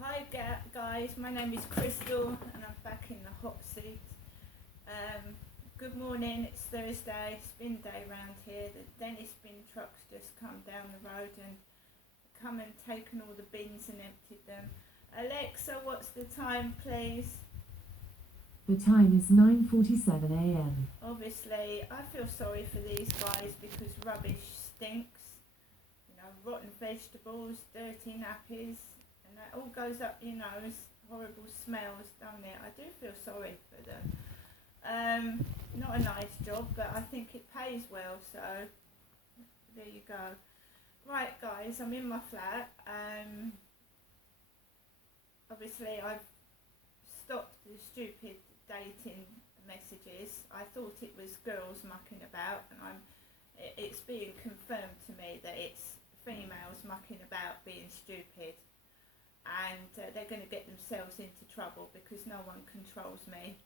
Hi guys, my name is Crystal and I'm back in the hot seat. Good morning, it's Thursday, it's bin day round here. The Dennis bin truck's just come down the road and come and taken all the bins and emptied them. Alexa, what's the time please? The time is 9:47 a.m. Obviously, I feel sorry for these guys because rubbish stinks. You know, rotten vegetables, dirty nappies, and that all goes up your nose. Horrible smells, don't it? I do feel sorry for them. Not a nice job, but I think it pays well, so there you go. Right guys, I'm in my flat. Obviously I've stopped the stupid dating messages. I thought it was girls mucking about, and it's being confirmed to me that it's females mucking about being stupid, and they're going to get themselves into trouble because no one controls me.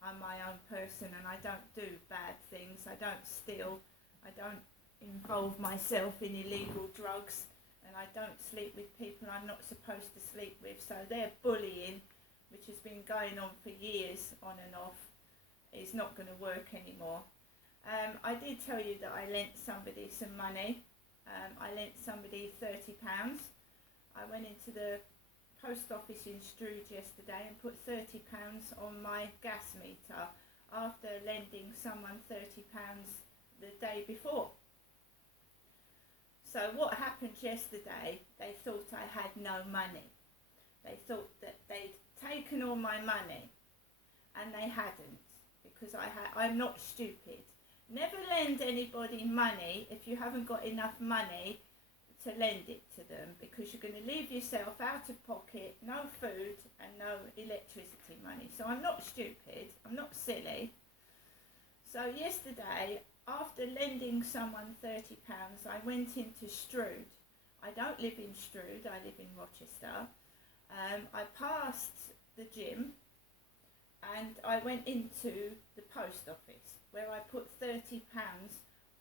I'm my own person and I don't do bad things. I don't steal. I don't involve myself in illegal drugs, and I don't sleep with people I'm not supposed to sleep with. So their bullying, which has been going on for years on and off, is not going to work anymore. I did tell you that I lent somebody some money. I lent somebody £30. I went into the post office in Strood yesterday and put £30 on my gas meter after lending someone £30 the day before. So what happened yesterday, they thought I had no money. They thought that they'd taken all my money, and they hadn't, because I'm not stupid. Never lend anybody money if you haven't got enough money to lend it to them, because you're going to leave yourself out of pocket, no food and no electricity money. So I'm not stupid, I'm not silly. So yesterday, after lending someone £30, I went into Strood. I don't live in Strood, I live in Rochester. I passed the gym and I went into the post office where I put £30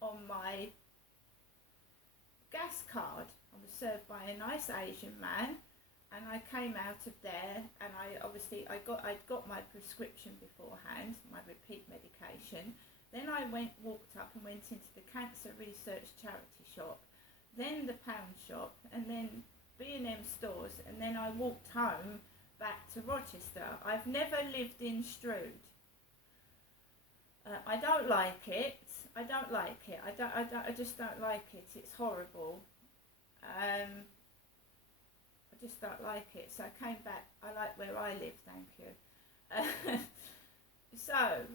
on my gas card. I was served by a nice Asian man, and I came out of there, and I'd got my prescription beforehand, my repeat medication. Then I walked up and went into the Cancer Research Charity shop, then the pound shop, and then B&M stores, and then I walked home back to Rochester. I've never lived in Strood. I don't like it. I just don't like it. It's horrible. I just don't like it. So I came back. I like where I live, thank you. So,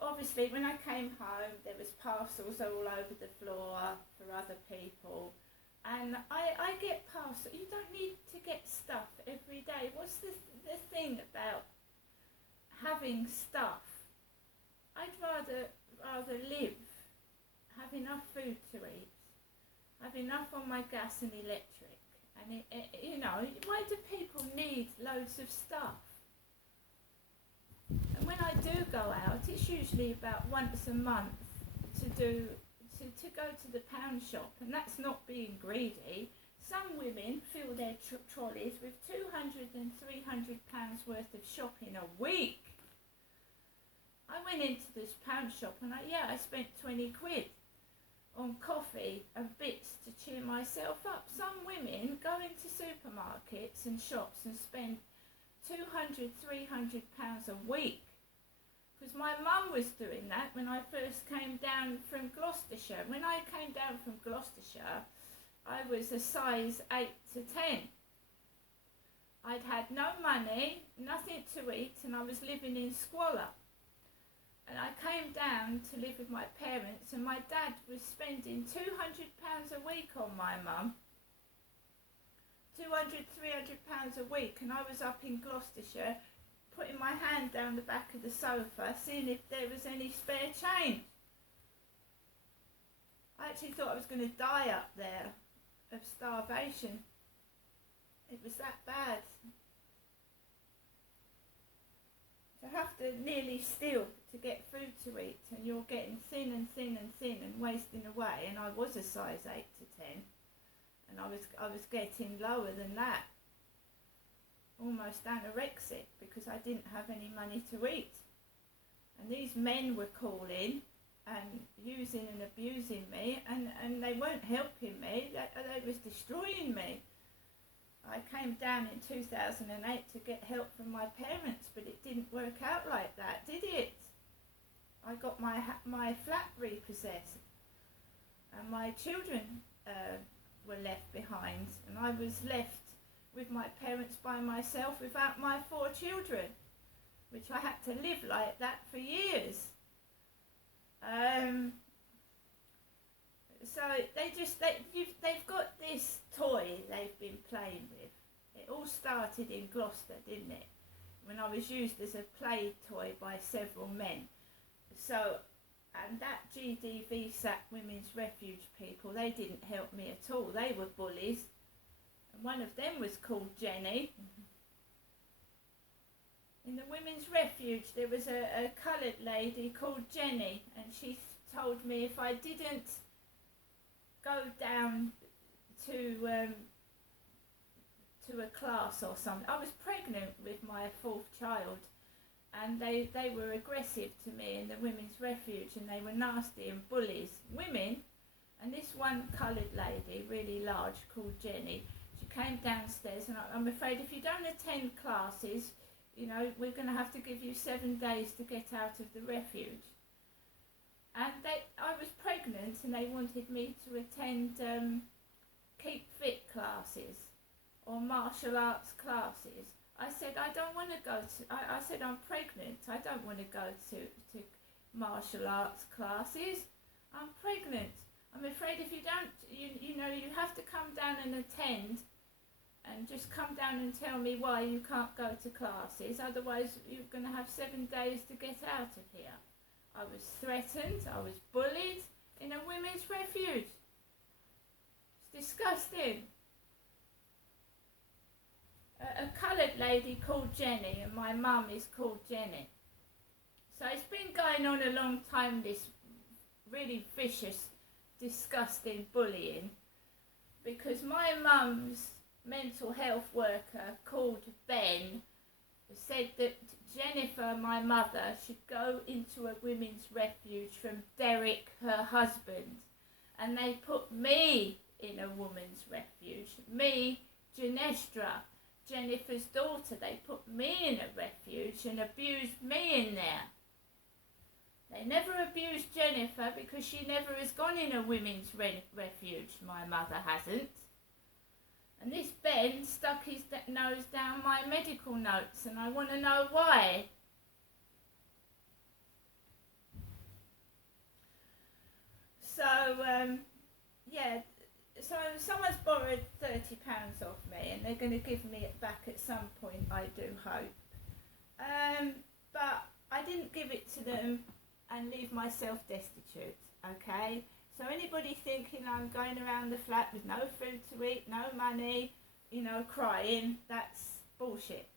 obviously, when I came home, there was parcels all over the floor for other people. And I get parcels. You don't need to get stuff every day. What's the thing about having stuff? I'd rather live, have enough food to eat, have enough on my gas and electric, and why do people need loads of stuff? And when I do go out, it's usually about once a month to go to the pound shop, and that's not being greedy. Some women fill their trolleys with £200 and £300 worth of shopping a week. I went into this pound shop and I spent 20 quid on coffee and bits to cheer myself up. Some women go into supermarkets and shops and spend £200, £300 a week. Because my mum was doing that when I first came down from Gloucestershire. When I came down from Gloucestershire, I was a size 8 to 10. I'd had no money, nothing to eat, and I was living in squalor. And I came down to live with my parents, and my dad was spending £200 a week on my mum. £200, £300 a week, and I was up in Gloucestershire putting my hand down the back of the sofa, seeing if there was any spare change. I actually thought I was going to die up there of starvation. It was that bad. To have to nearly steal to get food to eat, and you're getting thin and thin and thin and wasting away, and I was a size 8 to 10, and I was getting lower than that. almost anorexic because I didn't have any money to eat. And these men were calling and using and abusing me, and they weren't helping me, they was destroying me. I came down in 2008 to get help from my parents, but it didn't work out like that, did it? I got my flat repossessed, and my children were left behind, and I was left with my parents by myself without my 4 children, which I had to live like that for years. So they've got this toy they've been playing with. It all started in Gloucester, didn't it? When I was used as a play toy by several men. So, and that GD VSAT Women's Refuge people, they didn't help me at all. They were bullies. And one of them was called Jenny. In the Women's Refuge, there was a coloured lady called Jenny, and she told me if I didn't go down to a class or something. I was pregnant with my 4th child, and they were aggressive to me in the Women's Refuge, and they were nasty and bullies. Women, and this one coloured lady, really large, called Jenny, she came downstairs, and I'm afraid if you don't attend classes, you know, we're going to have to give you 7 days to get out of the refuge. And I was pregnant, and they wanted me to attend Keep Fit classes or martial arts classes. I said, I don't want to go to, I said, I'm pregnant. I don't want to go to martial arts classes. I'm pregnant. I'm afraid if you don't, you know, you have to come down and attend, and just come down and tell me why you can't go to classes. Otherwise, you're going to have 7 days to get out of here. I was threatened. I was bullied in a women's refuge. It's disgusting. A coloured lady called Jenny, and my mum is called Jenny. So it's been going on a long time, this really vicious, disgusting bullying, because my mum's mental health worker called Ben said that Jennifer, my mother, should go into a women's refuge from Derek, her husband, and they put me in a women's refuge, me, Genestra, Jennifer's daughter. They put me in a refuge and abused me in there. They never abused Jennifer because she never has gone in a women's refuge. My mother hasn't. And this Ben stuck his nose down my medical notes, and I want to know why. So, yeah, so someone's borrowed £30 off me, and they're going to give me it back at some point, I do hope. But I didn't give it to them and leave myself destitute, okay? So anybody thinking I'm going around the flat with no food to eat, no money, you know, crying, that's bullshit.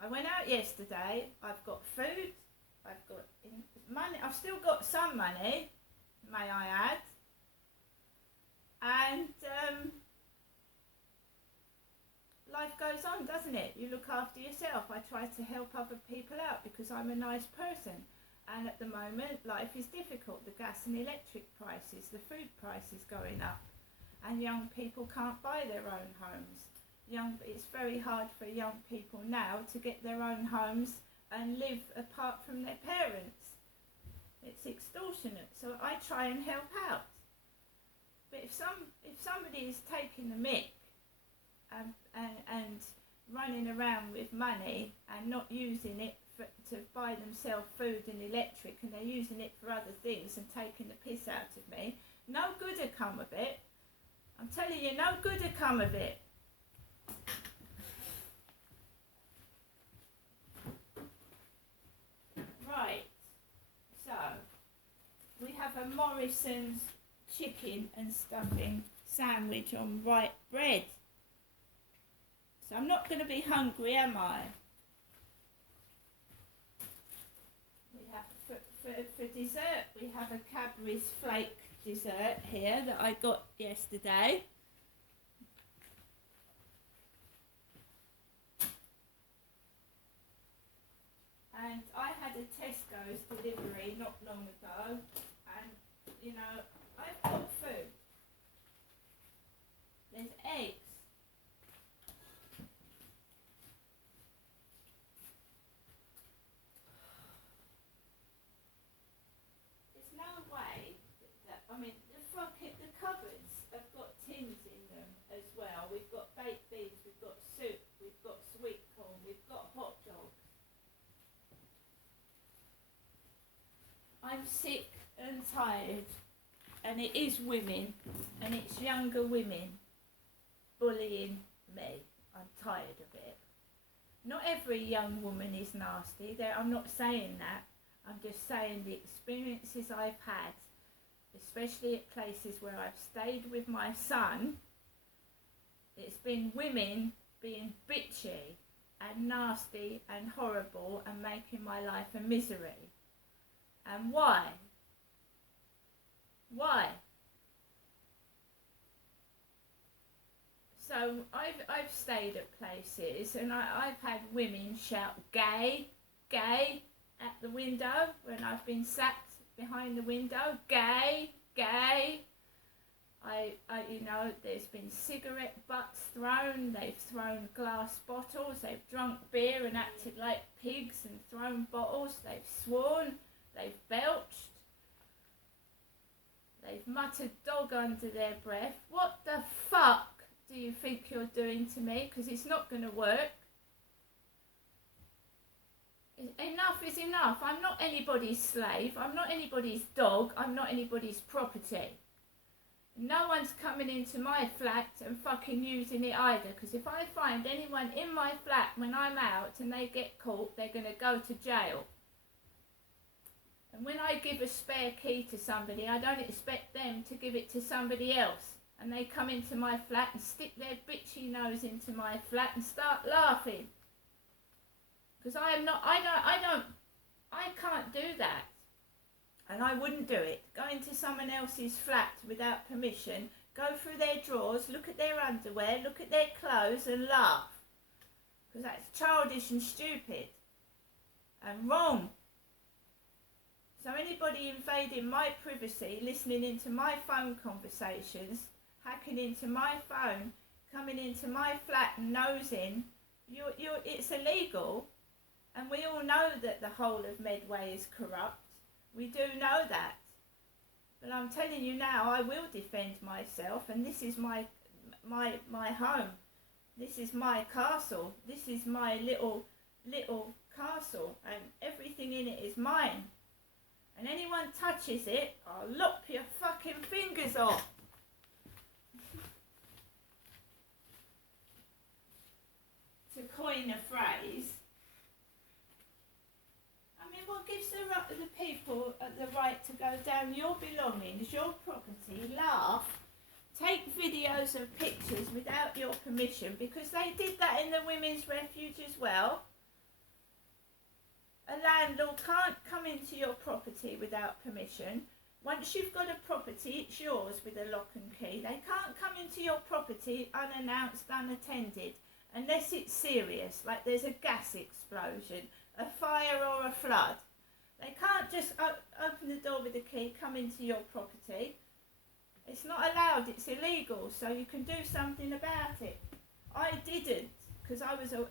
I went out yesterday, I've got food, I've got money, I've still got some money, may I add, and life goes on, doesn't it? You look after yourself. I try to help other people out because I'm a nice person. And at the moment, life is difficult. The gas and electric prices, the food prices going up, and young people can't buy their own homes. It's very hard for young people now to get their own homes and live apart from their parents. It's extortionate. So I try and help out. But if somebody is taking the mick and running around with money and not using it to buy themselves food and electric, and they're using it for other things and taking the piss out of me, no good will come of it. I'm telling you, no good will come of it. Right, so we have a Morrison's chicken and stuffing sandwich on white bread. So I'm not going to be hungry, am I? For dessert, we have a Cadbury's flake dessert here that I got yesterday. and I had a Tesco's delivery not long ago, and you know, I've got food. There's eggs. There's no way that I mean, the cupboards have got tins in them as well. We've got baked beans, we've got soup, we've got sweet corn, we've got hot dogs. I'm sick and tired, and it is women, and it's younger women bullying me. I'm tired of it. Not every young woman is nasty. I'm not saying that. I'm just saying the experiences I've had, especially at places where I've stayed with my son, it's been women being bitchy and nasty and horrible and making my life a misery. And why? Why? So I've stayed at places and I've had women shout gay, gay at the window when I've been sat behind the window, gay, gay. You know, there's been cigarette butts thrown, they've thrown glass bottles, they've drunk beer and acted like pigs and thrown bottles, they've sworn, they've belched, they've muttered dog under their breath. What the fuck do you think you're doing to me? Because it's not going to work. Enough is enough. I'm not anybody's slave. I'm not anybody's dog. I'm not anybody's property. No one's coming into my flat and fucking using it either. Because if I find anyone in my flat when I'm out and they get caught, they're going to go to jail. And when I give a spare key to somebody, I don't expect them to give it to somebody else. And they come into my flat and stick their bitchy nose into my flat and start laughing. Because I can't do that. And I wouldn't do it. Go into someone else's flat without permission, go through their drawers, look at their underwear, look at their clothes and laugh. Because that's childish and stupid. And wrong. So anybody invading my privacy, listening into my phone conversations, hacking into my phone, coming into my flat and nosing, it's illegal. And we all know that the whole of Medway is corrupt. We do know that. But I'm telling you now, I will defend myself, and this is my home. This is my castle. This is my little castle, and everything in it is mine. And anyone touches it, I'll lop your fucking fingers off. To coin a phrase, I mean, what gives the people the right to go down your belongings, your property, laugh, take videos and pictures without your permission, because they did that in the women's refuge as well. A landlord can't come into your property without permission. Once you've got a property, it's yours with a lock and key. They can't come into your property unannounced, unattended, unless it's serious, like there's a gas explosion, a fire or a flood. They can't just open the door with a key, come into your property. It's not allowed, it's illegal, so you can do something about it. I didn't, because I was a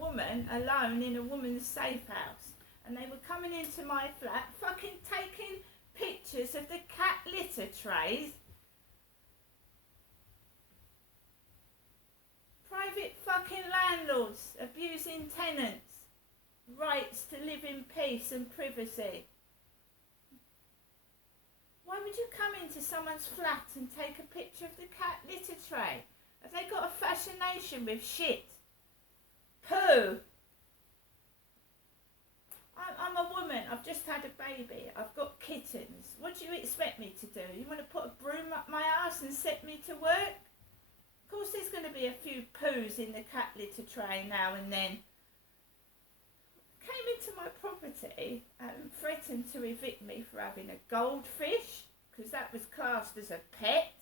woman alone in a woman's safe house, and they were coming into my flat, fucking taking pictures of the cat litter trays. Private fucking landlords abusing tenants' rights to live in peace and privacy. Why would you come into someone's flat and take a picture of the cat litter tray? Have they got a fascination with shit? Poo! I'm a woman, I've just had a baby, I've got kittens. What do you expect me to do? You want to put a broom up my ass and set me to work? Of course there's going to be a few poos in the cat litter tray now and then. Came into my property and threatened to evict me for having a goldfish, because that was classed as a pet.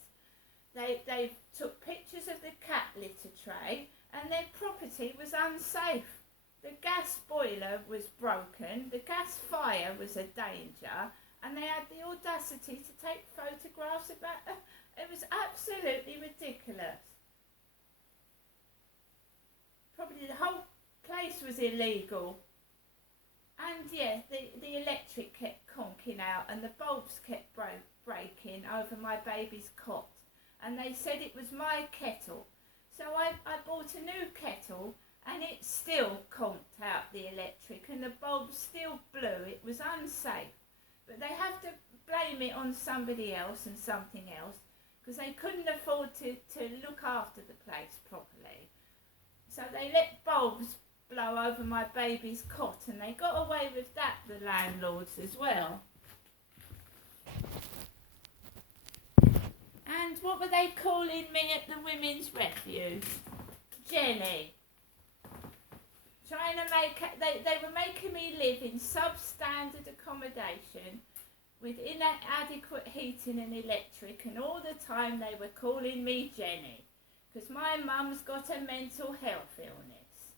They took pictures of the cat litter tray, and their property was unsafe. the gas boiler was broken, the gas fire was a danger, and they had the audacity to take photographs about it. It was absolutely ridiculous. Probably the whole place was illegal. And yeah, the electric kept conking out and the bulbs kept breaking over my baby's cot. And they said it was my kettle. So I bought a new kettle and it still conked out the electric and the bulb still blew. It was unsafe. But they have to blame it on somebody else and something else because they couldn't afford to look after the place properly. So they let bulbs blow over my baby's cot and they got away with that, the landlords as well. And what were they calling me at the women's refuge? Jenny. Trying to they were making me live in substandard accommodation with inadequate heating and electric, and all the time they were calling me Jenny because my mum's got a mental health illness.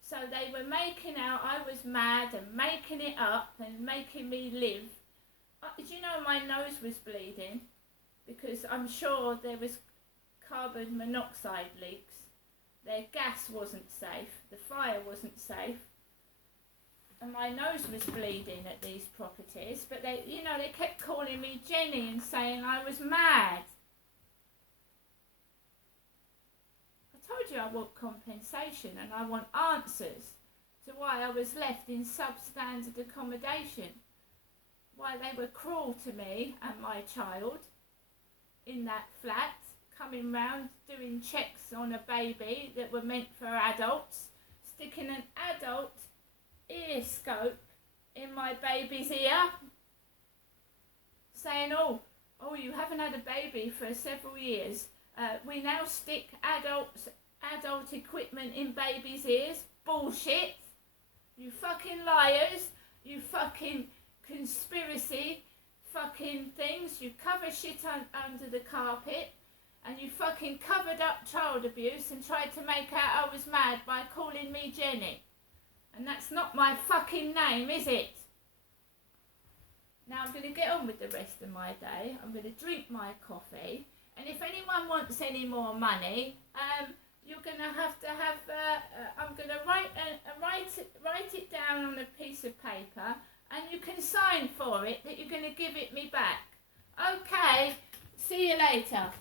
So they were making out I was mad and making it up and making me live. Did you know my nose was bleeding? Because I'm sure there was carbon monoxide leaks. Their gas wasn't safe, the fire wasn't safe, and my nose was bleeding at these properties. But they kept calling me Jenny and saying I was mad. I told you I want compensation and I want answers to why I was left in substandard accommodation, why they were cruel to me and my child in that flat, coming round doing checks on a baby that were meant for adults, sticking an adult ear scope in my baby's ear, saying, oh, you haven't had a baby for several years. We now stick adult equipment in babies' ears. Bullshit. You fucking liars. You fucking conspiracy fucking things. You cover shit under the carpet. And you fucking covered up child abuse and tried to make out I was mad by calling me Jenny. And that's not my fucking name, is it? Now I'm going to get on with the rest of my day. I'm going to drink my coffee. And if anyone wants any more money, you're going to have, I'm going to write it down on a piece of paper. And you can sign for it that you're going to give it me back. Okay, see you later.